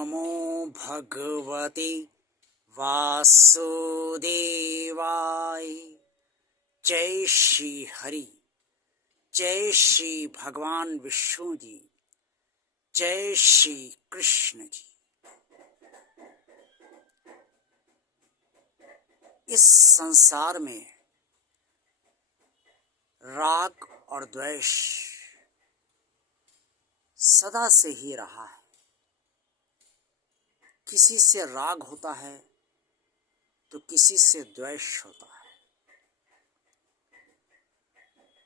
नमो भगवते वासुदेवाय। जय श्री हरि, जय श्री भगवान विष्णु जी, जय श्री कृष्ण जी। इस संसार में राग और द्वेष सदा से ही रहा है। किसी से राग होता है तो किसी से द्वेष होता है।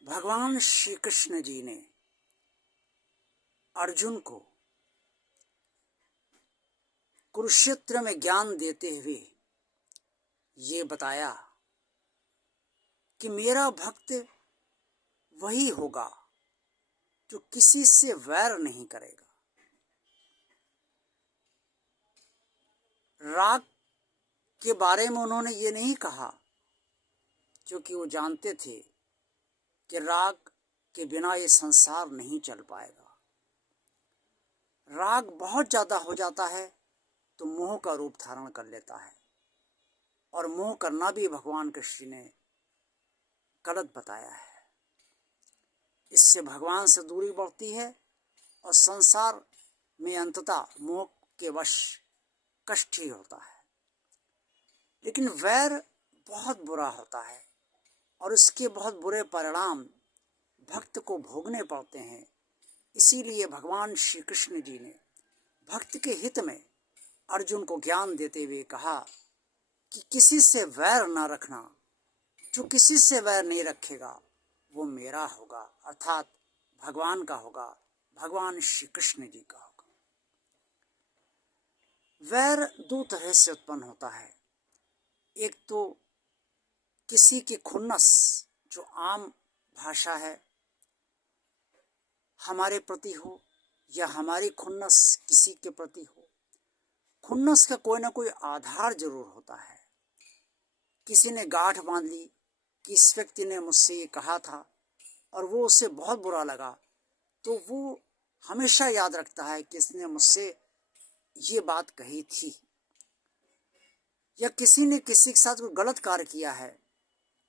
भगवान श्री कृष्ण जी ने अर्जुन को कुरुक्षेत्र में ज्ञान देते हुए ये बताया कि मेरा भक्त वही होगा जो किसी से वैर नहीं करेगा। राग के बारे में उन्होंने ये नहीं कहा क्योंकि वो जानते थे कि राग के बिना ये संसार नहीं चल पाएगा। राग बहुत ज़्यादा हो जाता है तो मोह का रूप धारण कर लेता है, और मोह करना भी भगवान कृष्ण ने गलत बताया है। इससे भगवान से दूरी बढ़ती है और संसार में अंततः मोह के वश कष्ट ही होता है। लेकिन वैर बहुत बुरा होता है और इसके बहुत बुरे परिणाम भक्त को भोगने पड़ते हैं। इसीलिए भगवान श्री कृष्ण जी ने भक्त के हित में अर्जुन को ज्ञान देते हुए कहा कि किसी से वैर न रखना। जो किसी से वैर नहीं रखेगा वो मेरा होगा, अर्थात भगवान का होगा, भगवान श्री कृष्ण जी का होगा। वैर दो तरह से उत्पन्न होता है। एक तो किसी की खुन्नस, जो आम भाषा है, हमारे प्रति हो या हमारी खुन्नस किसी के प्रति हो। खुन्नस का कोई ना कोई आधार जरूर होता है। किसी ने गांठ बांध ली कि इस व्यक्ति ने मुझसे ये कहा था और वो उसे बहुत बुरा लगा, तो वो हमेशा याद रखता है कि इसने मुझसे ये बात कही थी। या किसी ने किसी के साथ कोई गलत कार्य किया है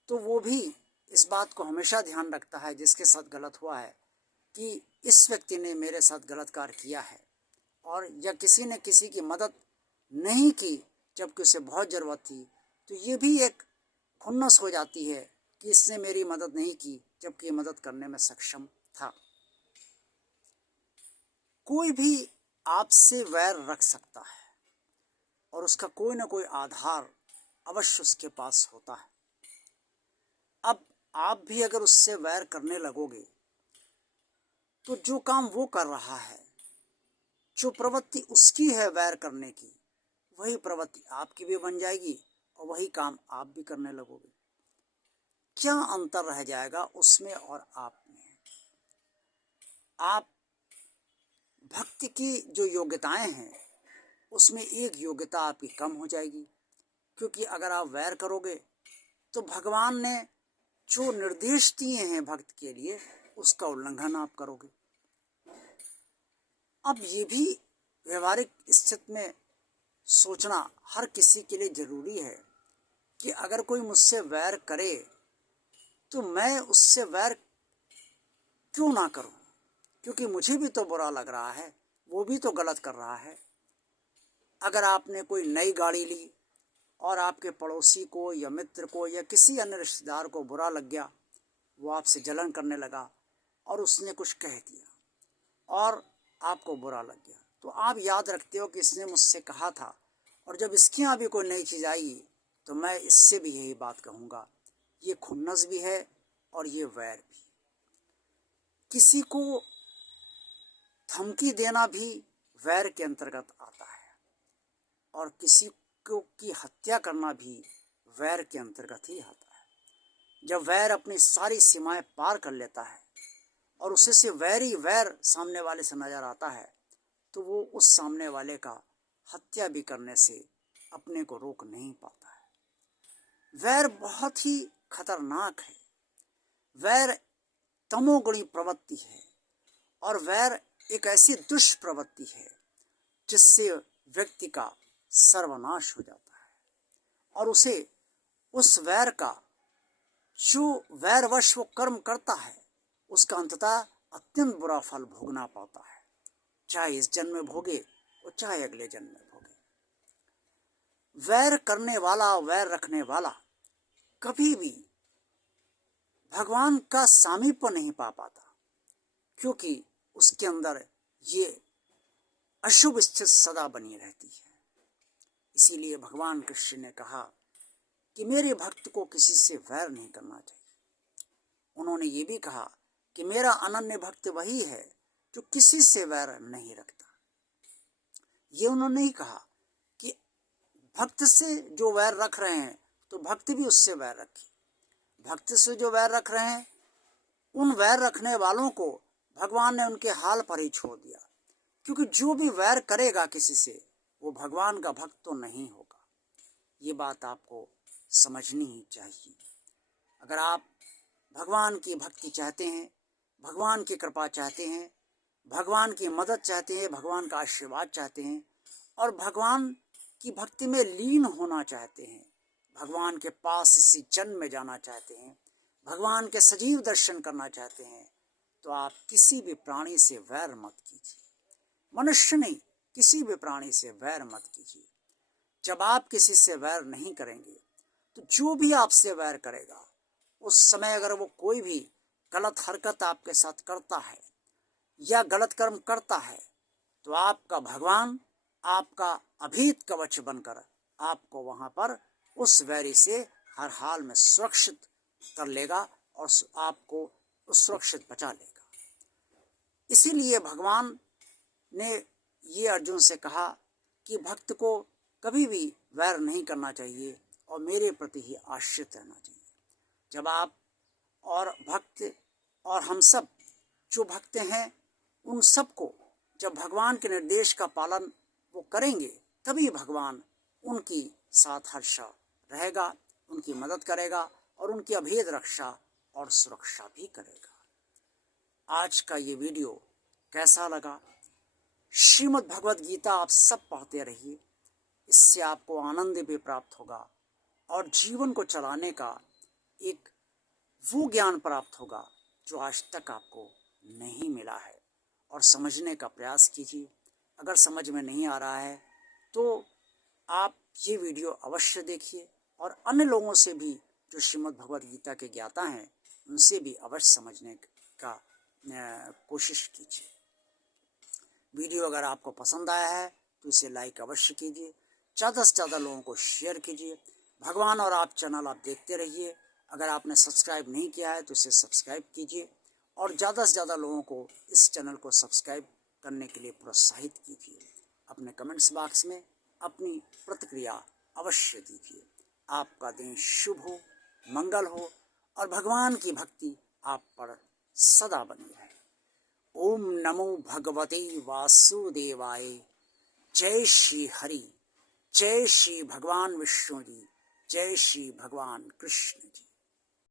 तो वो भी इस बात को हमेशा ध्यान रखता है जिसके साथ गलत हुआ है कि इस व्यक्ति ने मेरे साथ गलत कार्य किया है। और या किसी ने किसी की मदद नहीं की जबकि उसे बहुत ज़रूरत थी, तो ये भी एक खुन्नस हो जाती है कि इसने मेरी मदद नहीं की जबकि मदद करने में सक्षम था। कोई भी आपसे वैर रख सकता है और उसका कोई ना कोई आधार अवश्य उसके पास होता है। अब आप भी अगर उससे वैर करने लगोगे तो जो काम वो कर रहा है, जो प्रवृत्ति उसकी है वैर करने की, वही प्रवृत्ति आपकी भी बन जाएगी और वही काम आप भी करने लगोगे। क्या अंतर रह जाएगा उसमें और आप में? आप भक्ति की जो योग्यताएं हैं उसमें एक योग्यता आपकी कम हो जाएगी, क्योंकि अगर आप वैर करोगे तो भगवान ने जो निर्देश दिए हैं भक्त के लिए उसका उल्लंघन आप करोगे। अब ये भी व्यवहारिक स्थिति में सोचना हर किसी के लिए जरूरी है कि अगर कोई मुझसे वैर करे तो मैं उससे वैर क्यों ना करूं, क्योंकि मुझे भी तो बुरा लग रहा है, वो भी तो गलत कर रहा है। अगर आपने कोई नई गाड़ी ली और आपके पड़ोसी को या मित्र को या किसी अन्य रिश्तेदार को बुरा लग गया, वो आपसे जलन करने लगा और उसने कुछ कह दिया और आपको बुरा लग गया, तो आप याद रखते हो कि इसने मुझसे कहा था और जब इसके यहाँ भी कोई नई चीज़ आई तो मैं इससे भी यही बात कहूँगा। ये खुन्नस भी है और ये वैर भी। किसी को धमकी देना भी वैर के अंतर्गत आता है और किसी को की हत्या करना भी वैर के अंतर्गत ही आता है। जब वैर अपनी सारी सीमाएं पार कर लेता है और उसे से वैरी वैर सामने वाले से नजर आता है तो वो उस सामने वाले का हत्या भी करने से अपने को रोक नहीं पाता है। वैर बहुत ही खतरनाक है। वैर तमोगुणी प्रवृत्ति है और वैर एक ऐसी दुष्प्रवृत्ति है जिससे व्यक्ति का सर्वनाश हो जाता है और उसे उस वैर का, जो वैरवश वो कर्म करता है, उसका अंततः अत्यंत बुरा फल भोगना पड़ता है, चाहे इस जन्म में भोगे और चाहे अगले जन्म में भोगे। वैर करने वाला, वैर रखने वाला कभी भी भगवान का सामीप्य नहीं पा पाता, क्योंकि उसके अंदर ये अशुभ स्थिति सदा बनी रहती है। इसीलिए भगवान कृष्ण ने कहा कि मेरे भक्त को किसी से वैर नहीं करना चाहिए। उन्होंने ये भी कहा कि मेरा अनन्य भक्त वही है जो किसी से वैर नहीं रखता। ये उन्होंने नहीं कहा कि भक्त से जो वैर रख रहे हैं तो भक्त भी उससे वैर रखे। भक्त से जो वैर रख रहे हैं, उन वैर रखने वालों को भगवान ने उनके हाल पर ही छोड़ दिया, क्योंकि जो भी वैर करेगा किसी से, वो भगवान का भक्त तो नहीं होगा। ये बात आपको समझनी ही चाहिए। अगर आप भगवान की भक्ति चाहते हैं, भगवान की कृपा चाहते हैं, भगवान की मदद चाहते हैं, भगवान का आशीर्वाद चाहते हैं और भगवान की भक्ति में लीन होना चाहते हैं, भगवान के पास इसी जन्म में जाना चाहते हैं, भगवान के सजीव दर्शन करना चाहते हैं, तो आप किसी भी प्राणी से वैर मत कीजिए। मनुष्य नहीं, किसी भी प्राणी से वैर मत कीजिए। जब आप किसी से वैर नहीं करेंगे तो जो भी आपसे वैर करेगा, उस समय अगर वो कोई भी गलत हरकत आपके साथ करता है या गलत कर्म करता है, तो आपका भगवान आपका अभीत कवच बनकर आपको वहां पर उस वैरी से हर हाल में सुरक्षित कर लेगा और आपको सुरक्षित बचा लेगा। इसीलिए भगवान ने ये अर्जुन से कहा कि भक्त को कभी भी वैर नहीं करना चाहिए और मेरे प्रति ही आश्रित रहना चाहिए। जब आप और भक्त और हम सब जो भक्त हैं, उन सबको जब भगवान के निर्देश का पालन वो करेंगे, तभी भगवान उनकी साथ हर्षा रहेगा, उनकी मदद करेगा और उनकी अभेद रक्षा और सुरक्षा भी करेगा। आज का ये वीडियो कैसा लगा? श्रीमद् भगवद गीता आप सब पढ़ते रहिए, इससे आपको आनंद भी प्राप्त होगा और जीवन को चलाने का एक वो ज्ञान प्राप्त होगा जो आज तक आपको नहीं मिला है, और समझने का प्रयास कीजिए। अगर समझ में नहीं आ रहा है तो आप ये वीडियो अवश्य देखिए और अन्य लोगों से भी जो श्रीमद् भगवद गीता के ज्ञाता हैं, उनसे भी अवश्य समझने का कोशिश कीजिए। वीडियो अगर आपको पसंद आया है तो इसे लाइक अवश्य कीजिए, ज़्यादा से ज़्यादा लोगों को शेयर कीजिए। भगवान और आप चैनल आप देखते रहिए। अगर आपने सब्सक्राइब नहीं किया है तो इसे सब्सक्राइब कीजिए और ज़्यादा से ज़्यादा लोगों को इस चैनल को सब्सक्राइब करने के लिए प्रोत्साहित कीजिए। अपने कमेंट्स बॉक्स में अपनी प्रतिक्रिया अवश्य दीजिए। आपका दिन शुभ हो, मंगल हो और भगवान की भक्ति आप पर सदा बनी रहे। ओम नमो भगवते वासुदेवाय। जय श्री हरि, जय श्री भगवान विष्णु जी, जय श्री भगवान कृष्ण जी।